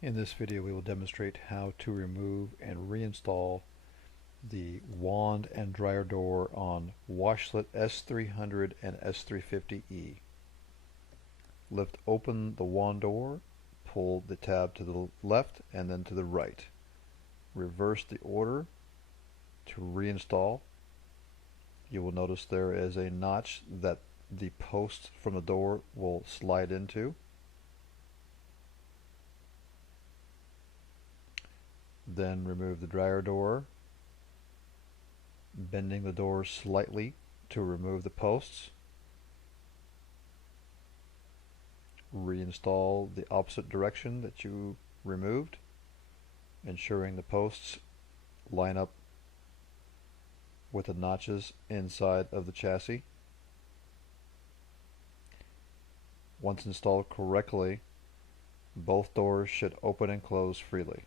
In this video we will demonstrate how to remove and reinstall the wand and dryer door on washlet S300 and S350E. Lift open the wand door, pull the tab to the left and then to the right. Reverse the order to reinstall. You will notice there is a notch that the post from the door will slide into. Then remove the dryer door, bending the door slightly to remove the posts. Reinstall the opposite direction that you removed, ensuring the posts line up with the notches inside of the chassis. Once installed correctly, both doors should open and close freely.